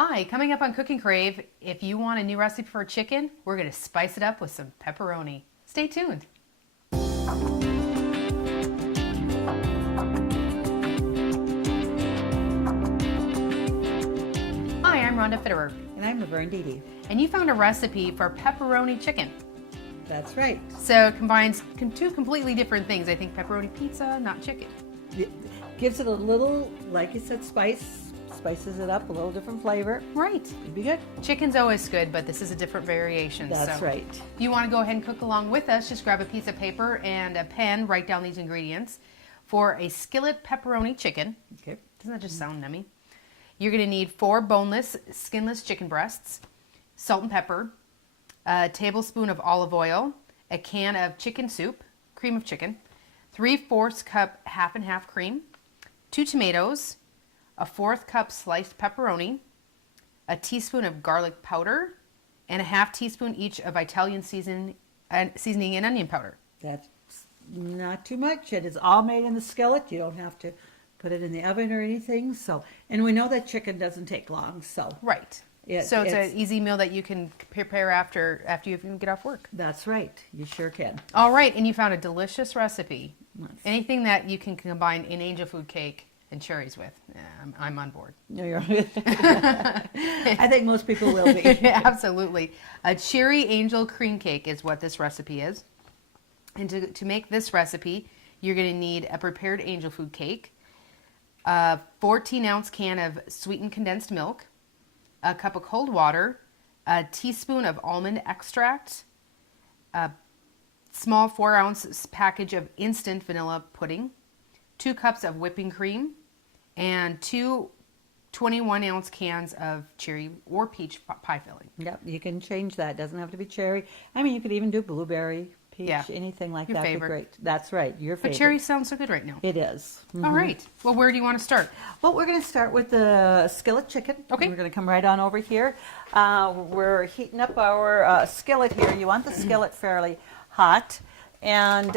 Hi, coming up on Cooking Crave, if you want a new recipe for chicken, we're going to spice it up with some pepperoni. Stay tuned. Hi, I'm Rhonda Fitterer. And I'm Laverne. And you found a recipe for pepperoni chicken. That's right. So it combines two completely different things. I think pepperoni pizza, not chicken. It gives it a little, like you said, spices it up, a little different flavor. Right. It'd be good. Chicken's always good, but this is a different variation. That's right. If you want to go ahead and cook along with us, just grab a piece of paper and a pen, write down these ingredients. For a skillet pepperoni chicken, Okay. doesn't that just sound yummy? You're going to need 4 boneless, skinless chicken breasts, salt and pepper, a tablespoon of olive oil, a can of chicken soup, cream of chicken, 3/4 cup half and half cream, 2 tomatoes, a 1/4 cup sliced pepperoni, a teaspoon of garlic powder, and a 1/2 teaspoon each of Italian seasoning and onion powder. That's not too much. It is all made in the skillet. You don't have to put it in the oven or anything. So, and we know that chicken doesn't take long. So, Right. So it's an easy meal that you can prepare after you even get off work. That's right. You sure can. All right, and you found a delicious recipe. Nice. Anything that you can combine an angel food cake and cherries with, I'm on board. No, you're. I think most people will be. Absolutely. A cherry angel cream cake is what this recipe is. And to make this recipe, you're going to need a prepared angel food cake, a 14-ounce can of sweetened condensed milk, a cup of cold water, a teaspoon of almond extract, a small 4-ounce package of instant vanilla pudding, 2 cups of whipping cream, and 2 21-ounce cans of cherry or peach pie filling. Yep, you can change that. It doesn't have to be cherry. I mean, you could even do blueberry, peach, anything like Your that. favorite. Be great. That's right, your favorite. But cherry sounds so good right now. It is. All right. Well, where do you want to start? Well, we're going to start with the skillet chicken. Okay. We're going to come right on over here. We're heating up our skillet here. You want the skillet fairly hot. And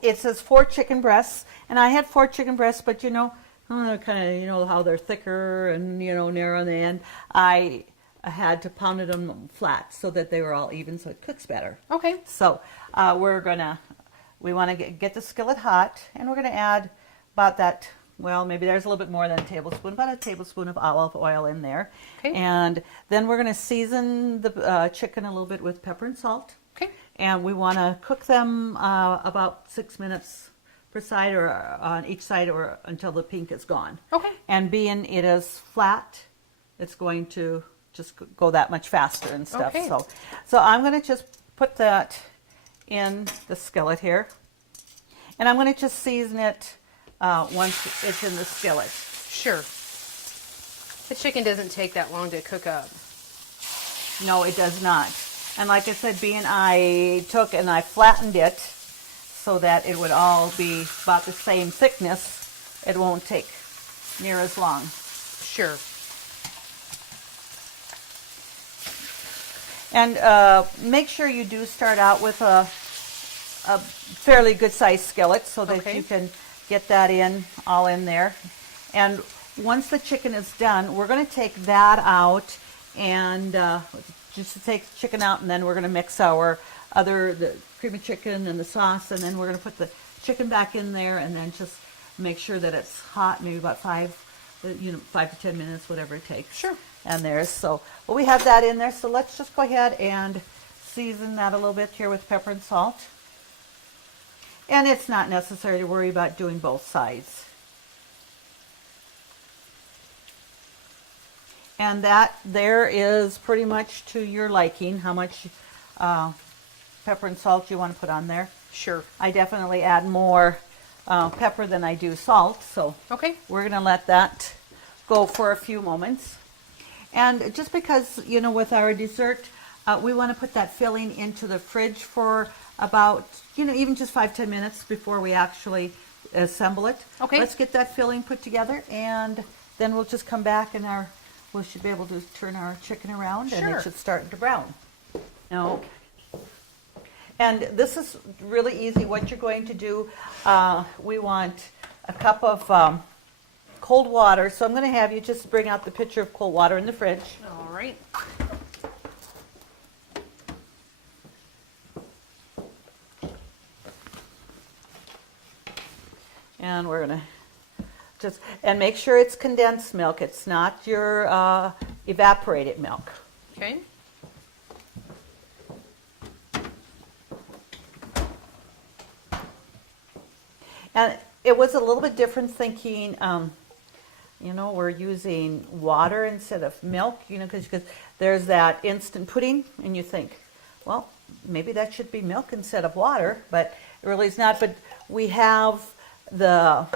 it says 4 chicken breasts. And I had 4 chicken breasts, but kind of, how they're thicker and, narrow on the end. I had to pound them flat so that they were all even so it cooks better. Okay. So we want to get the skillet hot, and we're going to add about that, well, maybe there's a little bit more than a tablespoon, about a tablespoon of olive oil in there. Okay. And then we're going to season the chicken a little bit with pepper and salt. Okay. And we want to cook them about 6 minutes per side or on each side or until the pink is gone. Okay. And being it is flat, it's going to just go that much faster and stuff. Okay. So I'm going to just put that in the skillet here. And I'm going to just season it once it's in the skillet. Sure. The chicken doesn't take that long to cook up. No, it does not. And like I said, I took and I flattened it so that it would all be about the same thickness. It won't take near as long. Sure. And make sure you do start out with a fairly good sized skillet so that you can get that all in there. And once the chicken is done, we're going to take that out and just to take the chicken out, and then we're going to mix the cream of chicken and the sauce, and then we're going to put the chicken back in there, and then just make sure that it's hot, maybe about 5 to 10 minutes, whatever it takes. Sure. And well, we have that in there, so let's just go ahead and season that a little bit here with pepper and salt. And it's not necessary to worry about doing both sides. And that there is pretty much to your liking how much pepper and salt you want to put on there. Sure. I definitely add more pepper than I do salt, so we're going to let that go for a few moments. And just because, with our dessert, we want to put that filling into the fridge for about, even just 5-10 minutes before we actually assemble it. Okay. Let's get that filling put together, and then we'll just come back and we should be able to turn our chicken around, and it should start to brown. No. And this is really easy. What you're going to do, we want a cup of cold water. So I'm going to have you just bring out the pitcher of cold water in the fridge. All right. And we're going to and make sure it's condensed milk. It's not your evaporated milk. Okay. And it was a little bit different thinking, we're using water instead of milk, because there's that instant pudding, and you think, well, maybe that should be milk instead of water, but it really is not. But we have the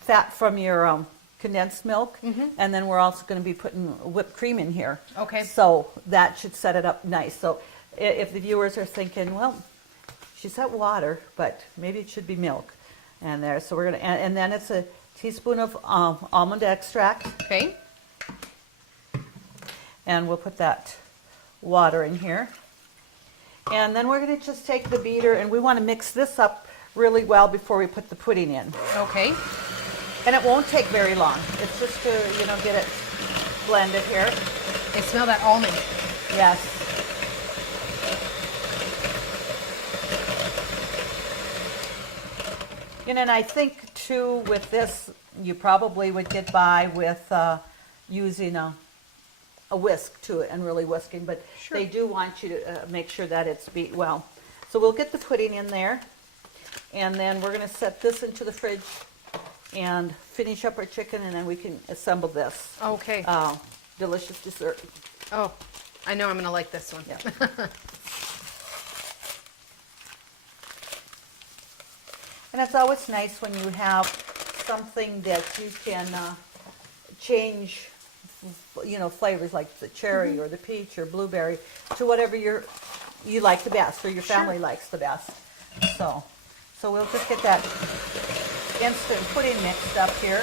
fat from your condensed milk, and then we're also going to be putting whipped cream in here. Okay. So that should set it up nice. So if the viewers are thinking, well, she said water, but maybe it should be milk. And there, so we're gonna, and then it's a teaspoon of almond extract. Okay. And we'll put that water in here. And then we're gonna just take the beater, and we want to mix this up really well before we put the pudding in. Okay. And it won't take very long. It's just to, get it blended here. I smell that almond. Yes. And I think too, with this, you probably would get by with using a whisk to it and really whisking, but Sure. they do want you to make sure that it's beat well. So we'll get the pudding in there, and then we're going to set this into the fridge and finish up our chicken, and then we can assemble this Okay. delicious dessert. Oh, I know I'm going to like this one. Yeah. And it's always nice when you have something that you can change, flavors like the cherry or the peach or blueberry to whatever you like the best, or your family likes the best. So we'll just get that instant pudding mixed up here.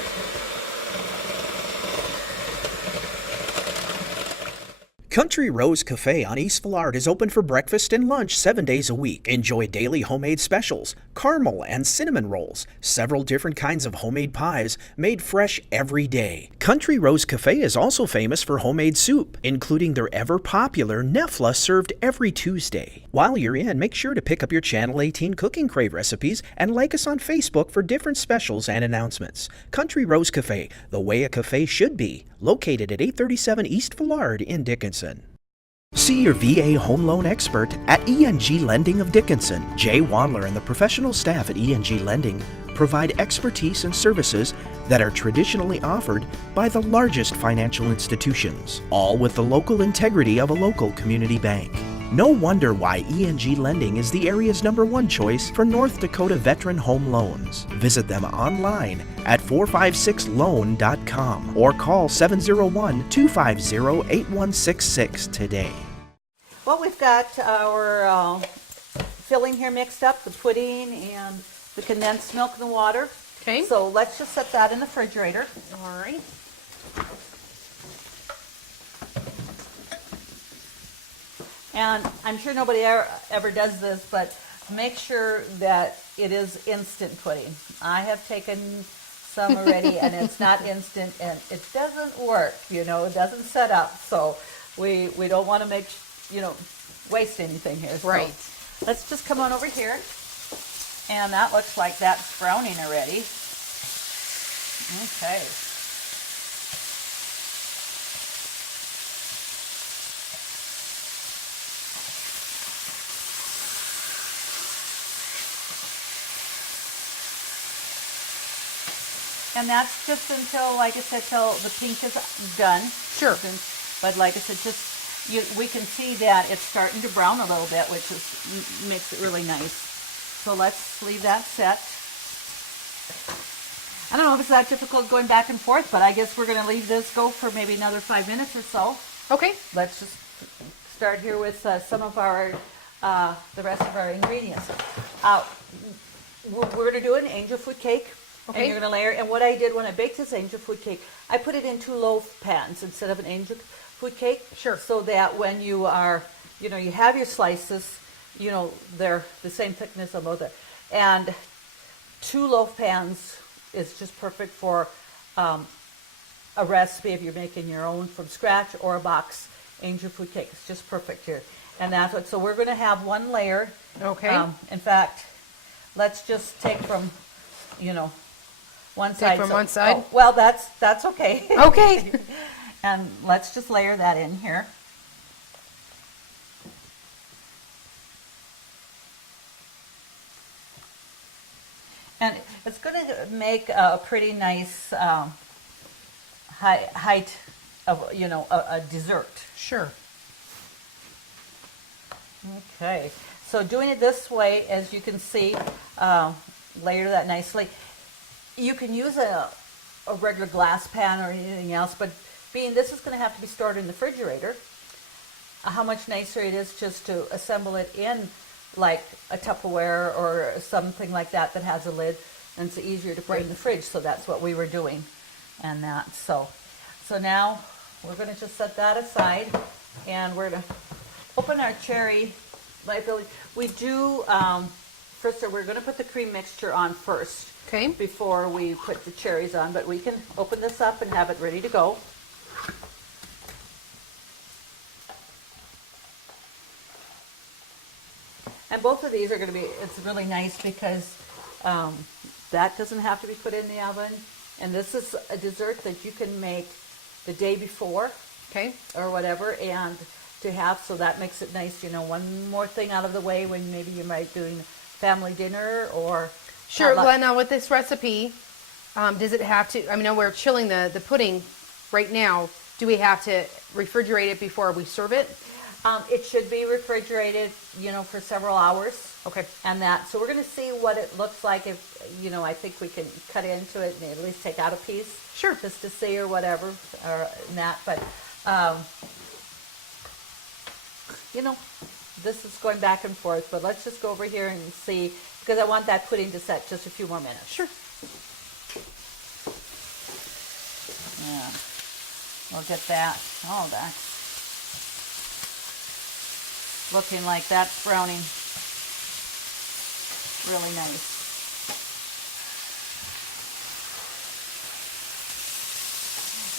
Country Rose Cafe on East Villard is open for breakfast and lunch 7 days a week. Enjoy daily homemade specials, caramel and cinnamon rolls, several different kinds of homemade pies made fresh every day. Country Rose Cafe is also famous for homemade soup, including their ever-popular Nefla served every Tuesday. While you're in, make sure to pick up your Channel 18 Cooking Crave recipes and like us on Facebook for different specials and announcements. Country Rose Cafe, the way a cafe should be, located at 837 East Villard in Dickinson. See your VA home loan expert at ENG Lending of Dickinson. Jay Wandler and the professional staff at ENG Lending provide expertise and services that are traditionally offered by the largest financial institutions, all with the local integrity of a local community bank. No wonder why ENG Lending is the area's #1 choice for North Dakota veteran home loans. Visit them online at 456loan.com or call 701-250-8166 today. Well, we've got our filling here mixed up, the pudding and the condensed milk and the water. Okay. So let's just set that in the refrigerator. All right. And I'm sure nobody ever does this, but make sure that it is instant pudding. I have taken some already, and it's not instant, and it doesn't work, it doesn't set up. So we don't want to waste anything here. So Right. let's just come on over here. And that looks like that's browning already. Okay. And that's just until, like I said, till the pink is done. Sure. But like I said, we can see that it's starting to brown a little bit, which makes it really nice. So let's leave that set. I don't know if it's that difficult going back and forth, but I guess we're going to leave this go for maybe another 5 minutes or so. Okay. Let's just start here with some of the rest of our ingredients. We're going to do an angel food cake. Okay. And you're going to layer, and what I did when I baked this angel food cake, I put it in 2 loaf pans instead of an angel food cake. Sure. So that when you are, you have your slices, they're the same thickness on both. And 2 loaf pans is just perfect for a recipe if you're making your own from scratch, or a box angel food cake. It's just perfect here. And that's what, so we're going to have one layer. Okay. In fact, let's just take from, one side. From one side? Oh, well, that's okay. Okay. And let's just layer that in here. And it's going to make a pretty nice height of, a dessert. Sure. Okay, so doing it this way, as you can see, layer that nicely. You can use a regular glass pan or anything else, but being this is going to have to be stored in the refrigerator, how much nicer it is just to assemble it in like a Tupperware or something like that that has a lid, and it's easier to put in the fridge. So that's what we were doing, and that. So now we're going to just set that aside, and we're going to open our cherry. We do first. We're going to put the cream mixture on first, Okay. before we put the cherries on. But we can open this up and have it ready to go. And both of these are going to be, it's really nice because that doesn't have to be put in the oven. And this is a dessert that you can make the day before. Okay. Or whatever, and to have, so that makes it nice, one more thing out of the way when maybe you might doing family dinner or... Sure. Well, now with this recipe, does it have to, I mean, we're chilling the pudding right now. Do we have to refrigerate it before we serve it? It should be refrigerated, for several hours. Okay. And that, so we're going to see what it looks like if, I think we can cut into it and at least take out a piece. Sure. Just to see or whatever, or that. But, this is going back and forth. But let's just go over here and see, because I want that pudding to set just a few more minutes. Sure. Yeah. We'll get that. Oh, that's looking like that's browning really nice.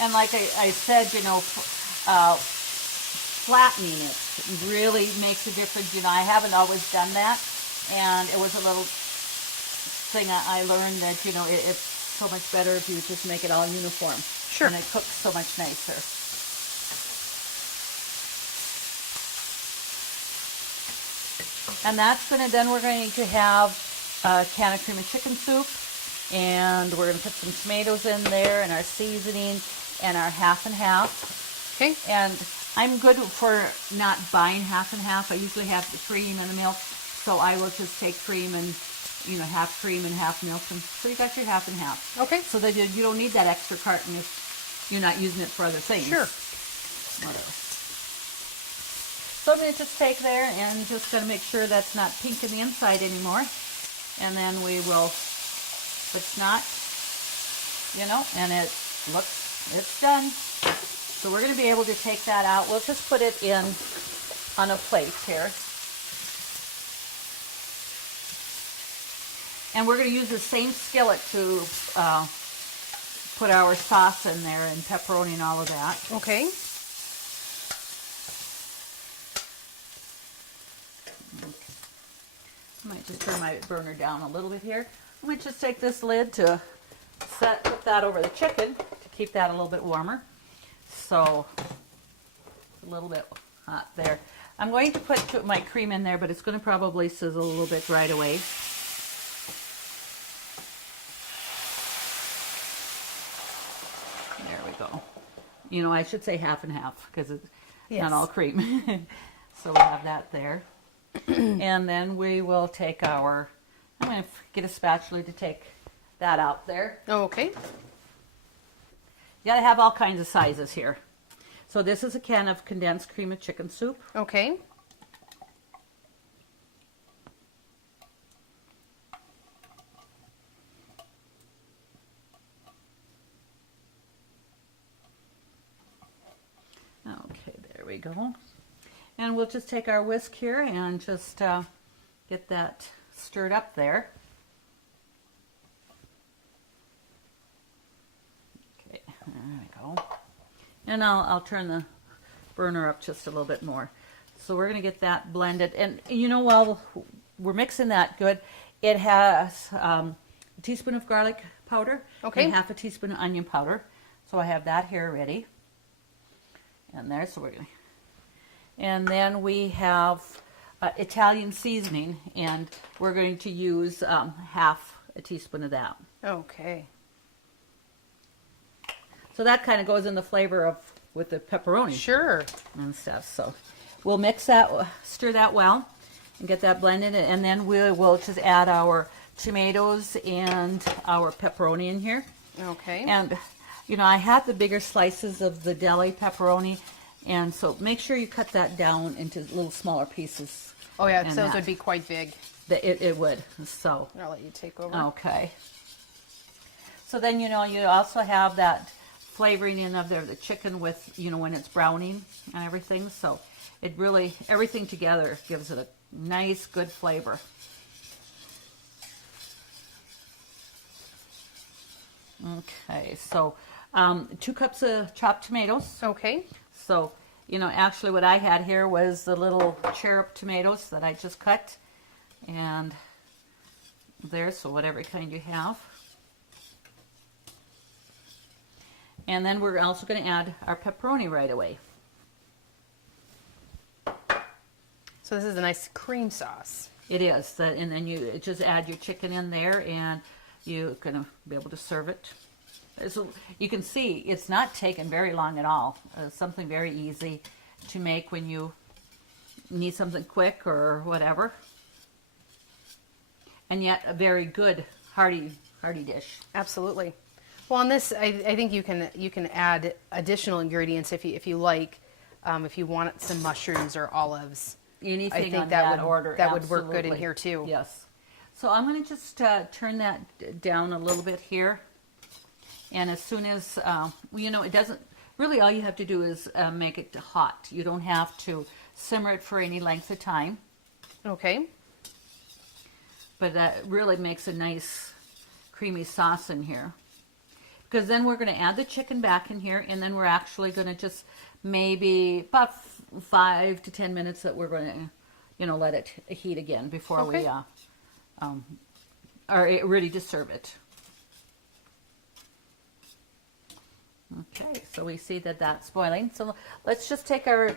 And like I said, flattening it really makes a difference. I haven't always done that, and it was a little thing I learned that, it's so much better if you just make it all uniform. Sure. And it cooks so much nicer. And that's then we're going to have a can of cream of chicken soup, and we're going to put some tomatoes in there, and our seasoning, and our half and half. Okay. And I'm good for not buying half and half. I usually have the cream and the milk, so I will just take cream and, half cream and half milk, and so you got your half and half. Okay. So that you don't need that extra carton if you're not using it for other things. Sure. Whatever. So I'm going to just take there and just going to make sure that's not pink in the inside anymore. And then we will, if it's not, and it looks, it's done. So we're going to be able to take that out. We'll just put it in on a plate here. And we're going to use the same skillet to put our sauce in there, and pepperoni and all of that. Okay. I might just turn my burner down a little bit here. I might just take this lid to put that over the chicken to keep that a little bit warmer. So, a little bit hot there. I'm going to put my cream in there, but it's going to probably sizzle a little bit right away. There we go. I should say half and half because it's not all cream. So we have that there. And then we will take I'm going to get a spatula to take that out there. Okay. You got to have all kinds of sizes here. So this is a can of condensed cream of chicken soup. Okay. Okay, there we go. And we'll just take our whisk here and just get that stirred up there. And I'll turn the burner up just a little bit more. So we're going to get that blended. And while we're mixing that good, it has a teaspoon of garlic powder Okay. and half a teaspoon of onion powder. So I have that here ready. And there, so we're going to. And then we have Italian seasoning, and we're going to use half a teaspoon of that. Okay. So that kind of goes in the flavor with the pepperoni. Sure. And stuff. So we'll mix that, stir that well, and get that blended, and then we'll just add our tomatoes and our pepperoni in here. Okay. And I had the bigger slices of the deli pepperoni, and so make sure you cut that down into little smaller pieces. Oh yeah, And those would be quite big. It would. So I'll let you take over. okay. So then you also have that flavoring in of the chicken with when it's browning and everything. So it really, everything together gives it a nice good flavor. Okay, so 2 cups of chopped tomatoes. Okay. So actually what I had here was the little cherub tomatoes that I just cut, and there, so whatever kind you have. And then we're also going to add our pepperoni right away. So this is a nice cream sauce. It is, and then you just add your chicken in there, and you're going to be able to serve it. So you can see it's not taken very long at all. Something very easy to make when you need something quick or whatever. And yet a very good hearty dish. Absolutely. Well, on this, I think you can add additional ingredients if you like. If you want some mushrooms or olives, Anything I think on that order. that would work good in absolutely. here too. Yes. So I'm going to just turn that down a little bit here. And as soon as, it doesn't, really all you have to do is make it hot. You don't have to simmer it for any length of time. Okay. But that really makes a nice creamy sauce in here. Because then we're going to add the chicken back in here, and then we're actually going to just maybe about 5 to 10 minutes that we're going to, let it heat again before we are ready to serve it. Okay, so we see that that's boiling. So let's just take our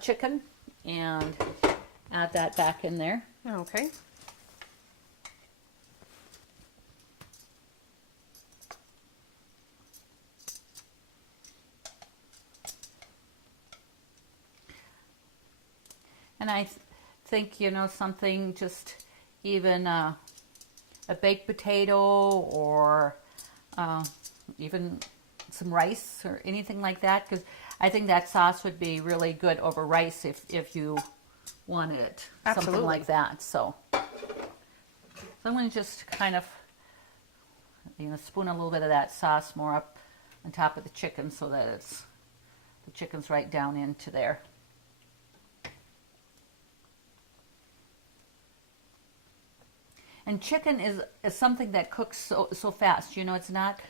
chicken and add that back in there. Okay. And I think, something just even a baked potato or even some rice or anything like that, because I think that sauce would be really good over rice if you wanted it. Absolutely. Something like that. So I'm going to just kind of spoon a little bit of that sauce more up on top of the chicken so that the chicken's right down into there. And chicken is something that cooks so fast. It's not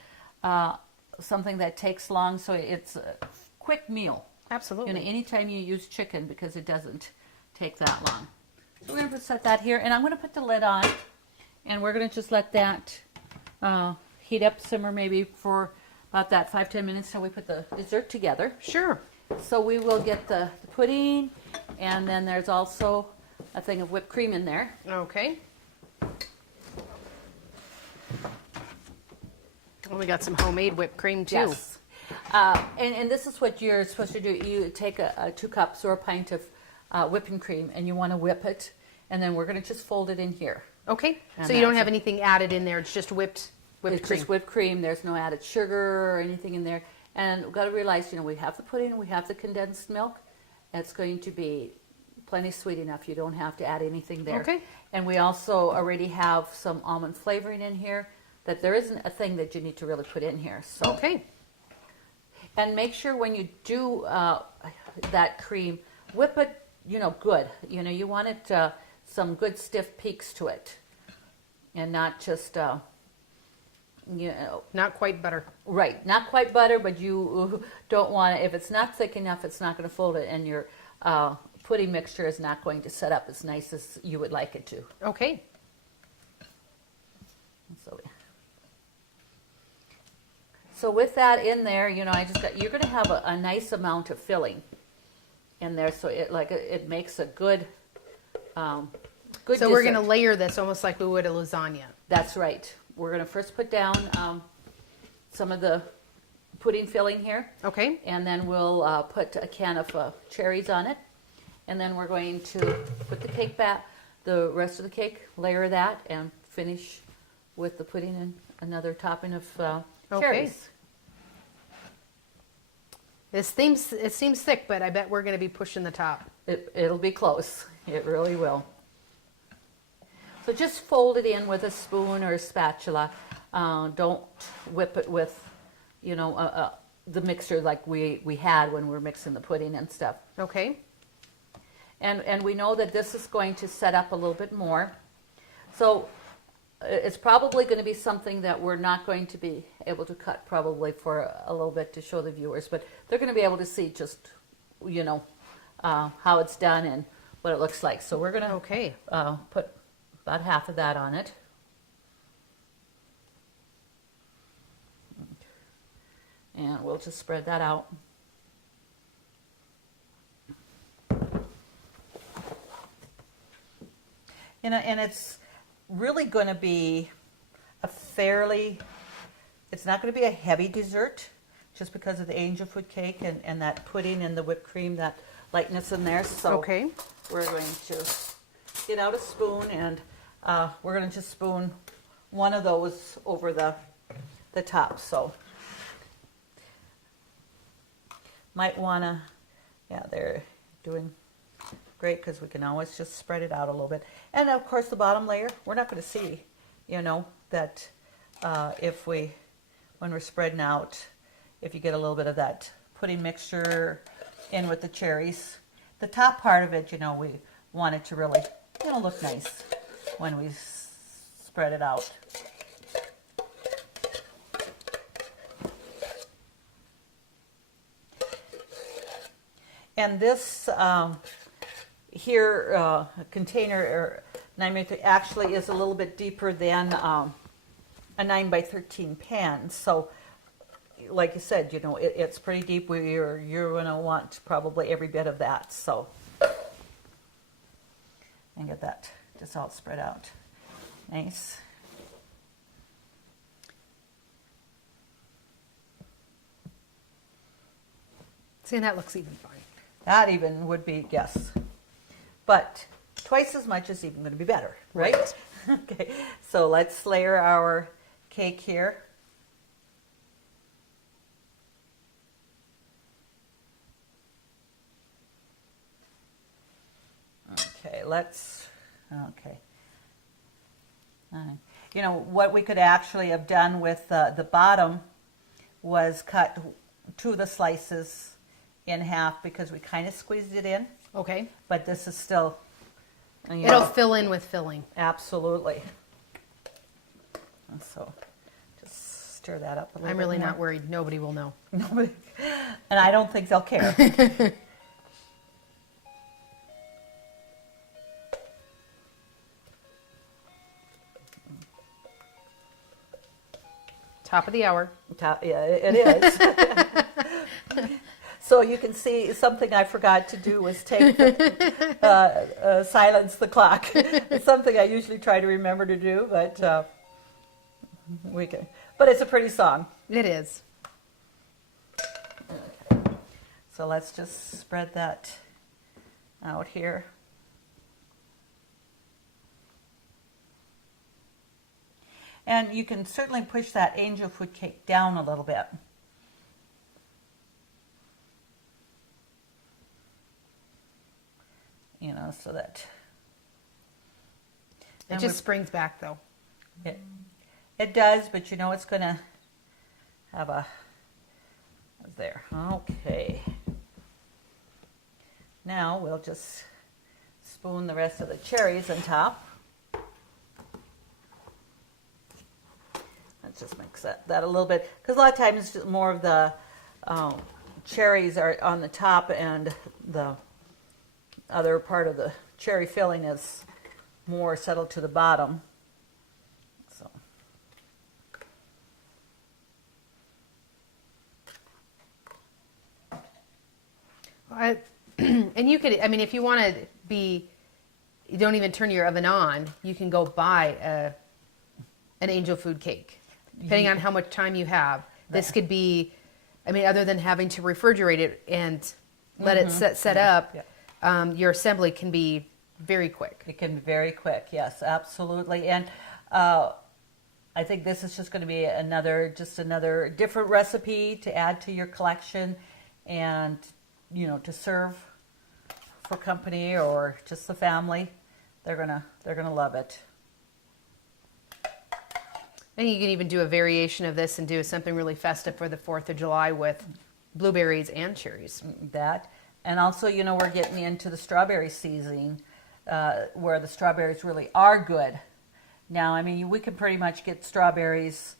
something that takes long, so it's a quick meal. Absolutely. Anytime you use chicken, because it doesn't take that long. So we're going to set that here, and I'm going to put the lid on, and we're going to just let that heat up, simmer maybe for about that 5-10 minutes till we put the dessert together. Sure. So we will get the pudding, and then there's also a thing of whipped cream in there. Okay. Well, we got some homemade whipped cream too. Yes. And this is what you're supposed to do. You take 2 cups or a pint of whipping cream, and you want to whip it, and then we're going to just fold it in here. Okay. And So you don't that's have it. anything added in there. It's just whipped It's cream. just whipped cream. There's no added sugar or anything in there. And we've got to realize, we have the pudding, we have the condensed milk. It's going to be plenty sweet enough. You don't have to add anything there. Okay. And we also already have some almond flavoring in here that there isn't a thing that you need to really put in here. So. Okay. And make sure when you do that cream, whip it, good. You want it some good stiff peaks to it, and not just you know, Not quite butter. right, not quite butter, but you don't want it. If it's not thick enough, it's not going to fold it, and your pudding mixture is not going to set up as nice as you would like it to. Okay. So with that in there, you know, you're going to have a nice amount of filling in there, so it makes a good good. So we're dessert. going to layer this almost like we would a lasagna. That's right. We're going to first put down some of the pudding filling here. Okay. And then we'll put a can of cherries on it. And then we're going to put the cake back, the rest of the cake, layer that, and finish with the pudding and another topping of cherries. It seems thick, but I bet we're going to be pushing the top. It'll be close. It really will. So just fold it in with a spoon or a spatula. Don't whip it with, you know, the mixer like we had when we were mixing the pudding and stuff. Okay. And we know that this is going to set up a little bit more. So it's probably going to be something that we're not going to be able to cut probably for a little bit to show the viewers, but they're going to be able to see just, you know, how it's done and what it looks like. So we're going to put about half of that on it. And we'll just spread that out. You know, and it's really going to be it's not going to be a heavy dessert just because of the angel food cake and that pudding and the whipped cream, that lightness in there. So we're going to get out a spoon and we're going to just spoon one of those over the top. So might want to, yeah, they're doing great because we can always just spread it out a little bit. And of course the bottom layer, we're not going to see, you know, that when we're spreading out, if you get a little bit of that pudding mixture in with the cherries. The top part of it, you know, we want it to really, you know, look nice when we spread it out. And this container, 9x3, actually is a little bit deeper than a 9x13 pan. So, like you said, you know, it's pretty deep. You're going to want probably every bit of that. So, and get that just all spread out. Nice. See, that looks even fine. That even would be, yes. But twice as much is even going to be better, right? Okay, so let's layer our cake here. Okay, you know, what we could actually have done with the bottom was cut 2 of the slices in half because we kind of squeezed it in. Okay. But this is still, you It'll know, fill in with filling. absolutely. And so just stir that up a little bit. I'm really more. not worried. Nobody will know. Nobody, and I don't think they'll care. Top of the hour. Yeah, it is. So you can see something I forgot to do was take silence the clock. It's something I usually try to remember to do, but we can. But it's a pretty song. It is. Okay. So let's just spread that out here. And you can certainly push that angel food cake down a little bit. You know, so that It just springs back though. It does, but you know it's going to have a there. Okay. Now we'll just spoon the rest of the cherries on top. just mix that a little bit, because a lot of times more of the cherries are on the top and the other part of the cherry filling is more settled to the bottom. So. And you could, I mean, if you want to be, you don't even turn your oven on, you can go buy an angel food cake, depending on how much time you have. This could be, I mean, other than having to refrigerate it and let it set up, your assembly can be very quick. It can be very quick, yes, absolutely. And I think this is just going to be another different recipe to add to your collection, and to serve for company or just the family. They're gonna love it. I think you can even do a variation of this and do something really festive for the 4th of July with blueberries and cherries. That, and also, we're getting into the strawberry season, where the strawberries really are good. Now, I mean, we can pretty much get strawberries,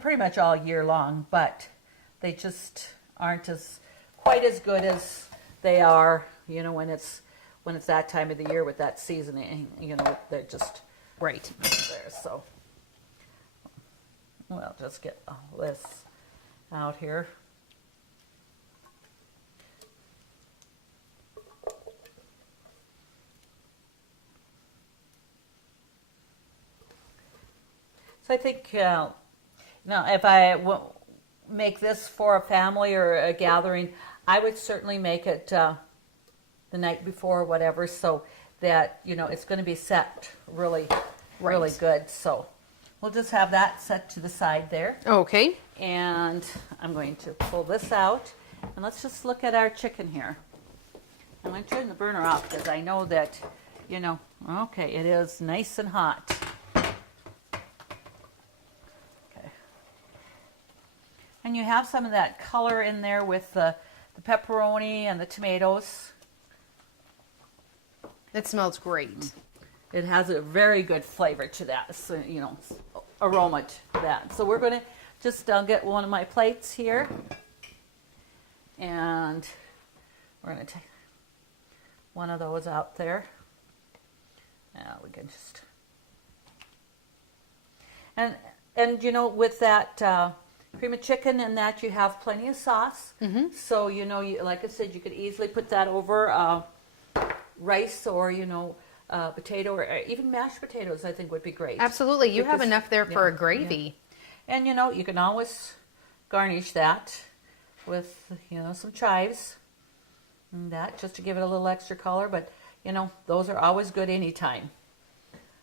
pretty much all year long, but they just aren't quite as good as they are, when it's that time of the year with that seasoning. They're just right there. So we'll just get all this out here. So I think now, if I make this for a family or a gathering, I would certainly make it the night before or whatever, so that it's going to be set really good. So we'll just have that set to the side there. Okay. And I'm going to pull this out, and let's just look at our chicken here. I'm going to turn the burner off because I know that okay, it is nice and hot. And you have some of that color in there with the pepperoni and the tomatoes. It smells great. It has a very good flavor to that, so, aroma to that. So we're going to just get one of my plates here. And we're going to take one of those out there. Now we can just... And with that... cream of chicken, and that you have plenty of sauce. Mm-hmm. So, like I said, you could easily put that over rice or, potato, or even mashed potatoes, I think would be great. Absolutely. You have enough there for a gravy. Yeah. And, you can always garnish that with, some chives and that, just to give it a little extra color. But, those are always good anytime.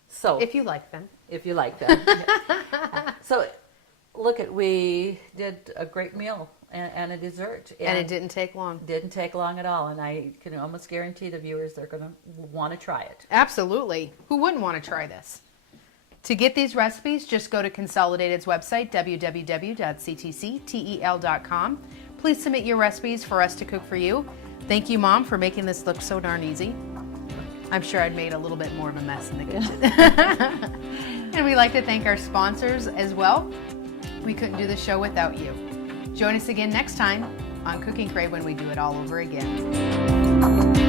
So if you like them. If you like them. So... Look, we did a great meal and a dessert. And it didn't take long. Didn't take long at all. And I can almost guarantee the viewers they're going to want to try it. Absolutely. Who wouldn't want to try this? To get these recipes, just go to Consolidated's website, www.ctctel.com. Please submit your recipes for us to cook for you. Thank you, Mom, for making this look so darn easy. I'm sure I'd made a little bit more of a mess in the kitchen. And we'd like to thank our sponsors as well. We couldn't do the show without you. Join us again next time on Cooking Crave when we do it all over again.